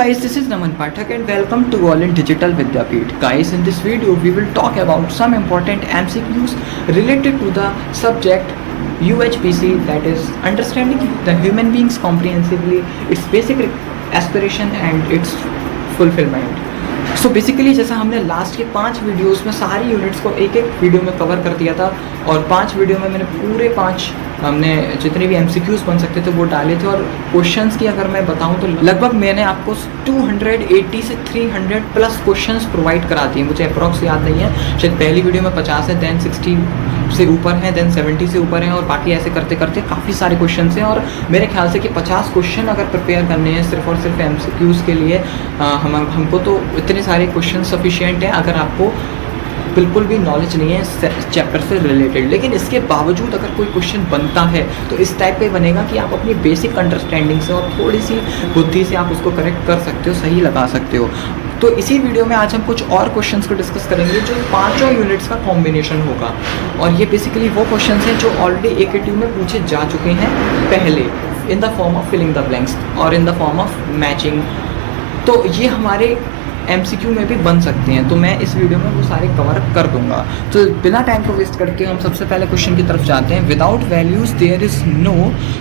guys, this is Naman Pathak and welcome to All in Digital Vidyapeeth. Guys, in this video we will talk about some important MCQs related to the subject UHPC, that is understanding the human beings comprehensively, its basic aspiration and its fulfillment. So basically जैसा हमने last के 5 videos में सारी units को एक एक video में cover कर दिया था और 5 वीडियो में मैंने पूरे 5 हमने जितने भी MCQs बन सकते थे वो डाले थे। और क्वेश्चंस की अगर मैं बताऊं तो लगभग मैंने आपको 280 से 300 प्लस क्वेश्चंस प्रोवाइड करा दिए। मुझे अप्रॉक्स याद नहीं है, शायद पहली वीडियो में 50 है, देन 60 से ऊपर हैं, देन 70 से ऊपर हैं और बाकी ऐसे करते करते काफ़ी सारे क्वेश्चन हैं। और मेरे ख्याल से कि 50 क्वेश्चन अगर प्रिपेयर करने हैं सिर्फ और सिर्फ MCQs के लिए हमको तो इतने सारे क्वेश्चन सफिशिएंट हैं अगर आपको बिल्कुल भी नॉलेज नहीं है इस चैप्टर से रिलेटेड। लेकिन इसके बावजूद अगर कोई क्वेश्चन बनता है तो इस टाइप पे बनेगा कि आप अपनी बेसिक अंडरस्टैंडिंग से और थोड़ी सी बुद्धि से आप उसको करेक्ट कर सकते हो, सही लगा सकते हो। तो इसी वीडियो में आज हम कुछ और क्वेश्चंस को डिस्कस करेंगे जो पांचों यूनिट्स का कॉम्बिनेशन होगा। और ये बेसिकली वो क्वेश्चंस हैं जो ऑलरेडी AKTU में पूछे जा चुके हैं पहले, in the form of filling the blanks और in the form of matching. तो ये हमारे MCQ में भी बन सकते हैं, तो मैं इस वीडियो में वो सारे कवर अप कर दूंगा। तो बिना टाइम को वेस्ट करके हम सबसे पहले क्वेश्चन की तरफ जाते हैं। Without values there is no,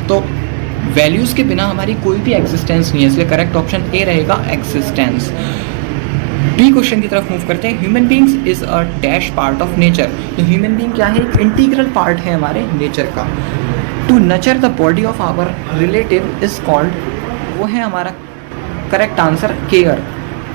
तो वैल्यूज़ के बिना हमारी कोई भी एग्जिस्टेंस नहीं है, इसलिए करेक्ट ऑप्शन ए रहेगा एग्जिस्टेंस। बी क्वेश्चन की तरफ मूव करते हैं। Human beings is a dash part of nature. तो ह्यूमन बींग क्या है? एक इंटीग्रल पार्ट है हमारे नेचर का। To nurture the body of our relative is called, वो है हमारा correct answer care.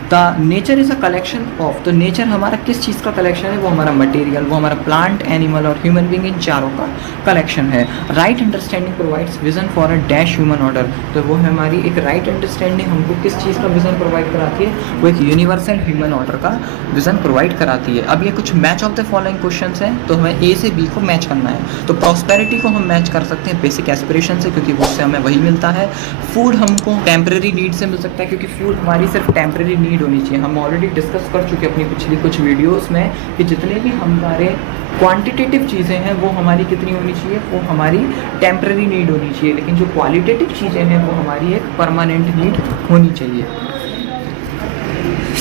The nature is a collection of, तो नेचर हमारा किस चीज़ का कलेक्शन है? वो हमारा मटेरियल, वो हमारा प्लांट, एनिमल और ह्यूमन बीइंग, इन चारों का कलेक्शन है। Right understanding provides vision for a dash human order, तो वो है हमारी एक राइट अंडरस्टैंडिंग हमको किस चीज़ का विजन प्रोवाइड कराती है? वो एक यूनिवर्सल ह्यूमन ऑर्डर का विजन प्रोवाइड कराती है। अब ये कुछ match of the following question हैं, तो हमें ए से बी को मैच करना है। तो प्रॉस्पेरिटी को हम मैच कर सकते हैं बेसिक एस्पिरेशन से, क्योंकि उससे हमें वही मिलता है। फूड हमको टेम्परेरी नीड से मिल सकता है, क्योंकि फूड हमारी सिर्फ टेम्परेरी नीड होनी चाहिए। हम ऑलरेडी डिस्कस कर चुके अपनी पिछली कुछ वीडियोस में कि जितने भी हमारे क्वांटिटेटिव चीज़ें हैं वो हमारी कितनी होनी चाहिए? वो हमारी टेम्परेरी नीड होनी चाहिए, लेकिन जो क्वालिटेटिव चीज़ें हैं वो हमारी एक परमानेंट नीड होनी चाहिए।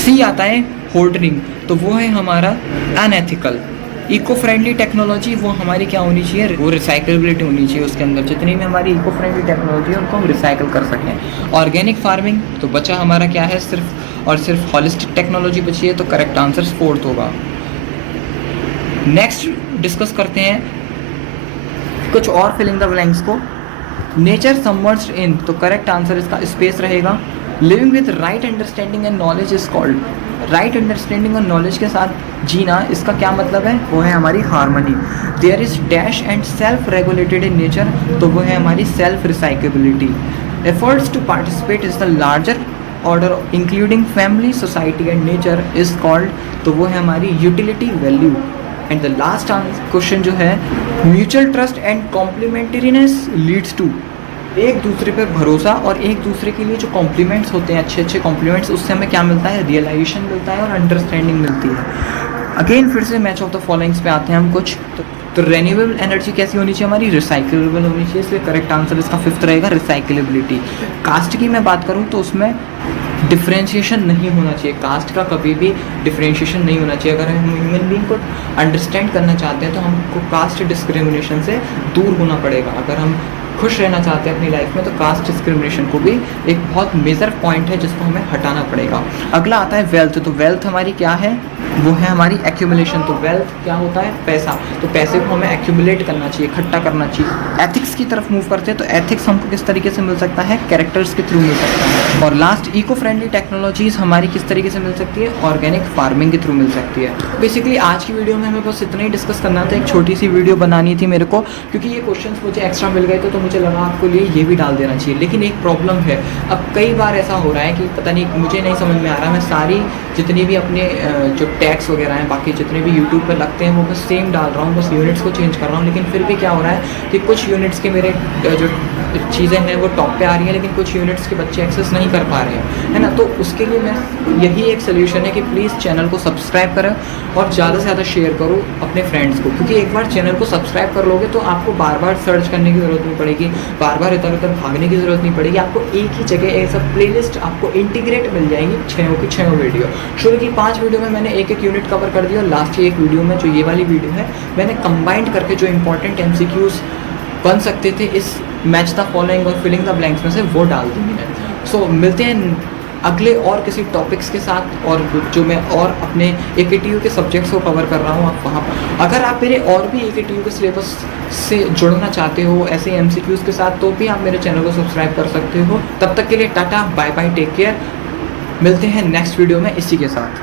सी आता है होल्डरिंग, तो वो है हमारा अनएथिकल। इको फ्रेंडली टेक्नोलॉजी, वो हमारी क्या होनी चाहिए? वो रिसाइकलेबिलिटी होनी चाहिए उसके अंदर, जितनी भी हमारी इको फ्रेंडली टेक्नोलॉजी है उनको हम रिसाइकल कर सकें। ऑर्गेनिक फार्मिंग, तो बचा हमारा क्या है? सिर्फ और सिर्फ हॉलिस्टिक टेक्नोलॉजी बची है, तो करेक्ट आंसर 4th होगा। नेक्स्ट डिस्कस करते हैं कुछ और फिलिंग द ब्लैंक्स को। नेचर सबमर्ज्ड इन, तो करेक्ट आंसर इसका स्पेस रहेगा। Living with right understanding and knowledge is called, right understanding और नॉलेज के साथ जीना, इसका क्या मतलब है? वो है हमारी harmony. There is dash and self regulated in nature, तो वो है हमारी self recyclability. Efforts to participate is the larger order including family, society and nature is called, तो वो है हमारी utility value. And the last question जो है, mutual trust and complementariness leads to, एक दूसरे पर भरोसा और एक दूसरे के लिए जो कॉम्प्लीमेंट्स होते हैं, अच्छे अच्छे कॉम्प्लीमेंट्स, उससे हमें क्या मिलता है? रियलाइजेशन मिलता है और अंडरस्टैंडिंग मिलती है। अगेन फिर से मैच ऑफ द फॉलोइंग्स पे आते हैं हम कुछ। तो रेन्यूएबल एनर्जी कैसी होनी चाहिए? हमारी रिसाइकलेबल होनी चाहिए, इसलिए करेक्ट आंसर इसका 5th रहेगा रिसाइकलेबिलिटी। कास्ट की मैं बात करूँ तो उसमें डिफ्रेंशिएशन नहीं होना चाहिए, कास्ट का कभी भी डिफ्रेंशिएशन नहीं होना चाहिए। अगर हम ह्यूमन बीइंग को अंडरस्टैंड करना चाहते हैं तो हमको कास्ट डिस्क्रिमिनेशन से दूर होना पड़ेगा। अगर हम खुश रहना चाहते हैं अपनी लाइफ में तो कास्ट डिस्क्रिमिनेशन को भी एक बहुत मेजर पॉइंट है जिसको हमें हटाना पड़ेगा। अगला आता है वेल्थ, तो वेल्थ हमारी क्या है? वो है हमारी एक्यूमुलेशन। तो वेल्थ क्या होता है? पैसा, तो पैसे को हमें एक्यूमुलेट करना चाहिए, इकट्ठा करना चाहिए। एथिक्स की तरफ मूव करते हैं, तो एथिक्स हमको किस तरीके से मिल सकता है? कैरेक्टर्स के थ्रू मिल सकता है। और लास्ट इको फ्रेंडली टेक्नोलॉजीज हमारी किस तरीके से मिल सकती है? ऑर्गेनिक फार्मिंग के थ्रू मिल सकती है। बेसिकली आज की वीडियो में हमें बस इतना ही डिस्कस करना था, एक छोटी सी वीडियो बनानी थी मेरे को, क्योंकि ये क्वेश्चन मुझे एक्स्ट्रा मिल गए थे तो मुझे लगा आपको लिए ये भी डाल देना चाहिए। लेकिन एक प्रॉब्लम है, अब कई बार ऐसा हो रहा है कि पता नहीं, मुझे नहीं समझ में आ रहा, मैं सारी जितनी भी अपने जो टैग्स वगैरह हैं बाकी जितने भी यूट्यूब पर लगते हैं वो बस सेम डाल रहा हूँ, बस यूनिट्स को चेंज कर रहा हूँ। लेकिन फिर भी क्या हो रहा है कि कुछ यूनिट्स के मेरे जो चीज़ें हैं वो टॉप पे आ रही हैं, लेकिन कुछ यूनिट्स के बच्चे एक्सेस नहीं कर पा रहे हैं, है ना। तो उसके लिए मैं यही एक सोल्यूशन है कि प्लीज़ चैनल को सब्सक्राइब करें और ज़्यादा से ज़्यादा शेयर करो अपने फ्रेंड्स को, क्योंकि एक बार चैनल को सब्सक्राइब कर लोगे तो आपको बार बार सर्च करने की ज़रूरत नहीं पड़ेगी, बार बार इधर उधर भागने की ज़रूरत नहीं पड़ेगी। आपको एक ही जगह ऐसा प्लेलिस्ट आपको इंटीग्रेट मिल जाएगी, 6 की 6 वीडियो। शुरू की 5 वीडियो में मैंने एक एक यूनिट कवर कर दिया, और लास्ट की एक वीडियो में जो ये वाली वीडियो है मैंने कंबाइंड करके जो इंपॉर्टेंट MCQs बन सकते थे इस मैच द फॉलोइंग और फिलिंग द ब्लैंक्स में से, वो डाल दी मैंने। सो मिलते हैं अगले और किसी टॉपिक्स के साथ, और जो मैं और अपने AKTU के सब्जेक्ट्स को कवर कर रहा हूँ आप वहाँ पर। अगर आप मेरे और भी AKTU के सिलेबस से जुड़ना चाहते हो ऐसे MCQs के साथ, तो भी आप मेरे चैनल को सब्सक्राइब कर सकते हो। तब तक के लिए ta-ta bye bye, take care. मिलते हैं नेक्स्ट वीडियो में इसी के साथ।